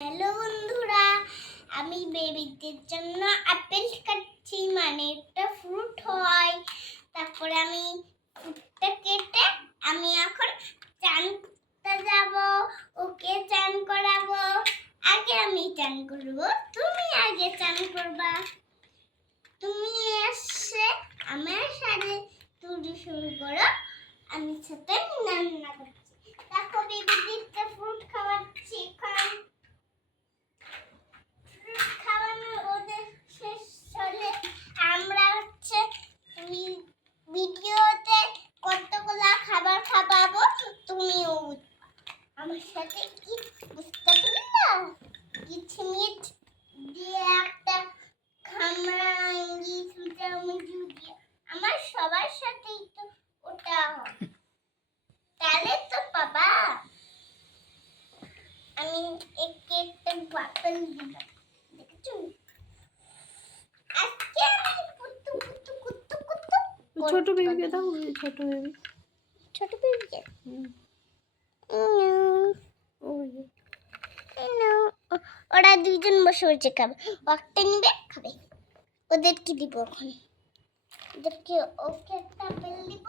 Hello বন্ধুরা, আমি বেবিদের জন্য আপেল কাটছি, মানে একটা ফ্রুট হয়। তারপরে আমি ফ্রুটটা কেটে আমি এখন চান করতে যাব, ওকে চান করাবো। আগে আমি চান করবো, তুমি আগে চান করবা। তুমি এসে আমার সাথে তুলি শুরু করো, আমি সাথে রান্না করছি। দেখো বেবিদের ফ্রুট খাওয়াচ্ছি এখন। আমরা ভিডিওতে কতগুলা খাবার খাওয়াবো, তুমিও আমার সাথে কি বুঝতে পারলি না? কিচমিচ দিয়ে একটা খামরাঙ্গি সুচামুচু দিয়ে আমার সবার সাথেই তো ওটা হয়, তাহলে তো বাবা আমি একে একটা বাপল দিলাম। দেখছো ছোট বেবিকে দাও, ছোট বেবিকে ওরা দুইজন বসে বসে খাবে, একটা নিবে খাবে। ওদেরকে দিব এখন, ওদেরকে ওকে একটা আপেল দিব।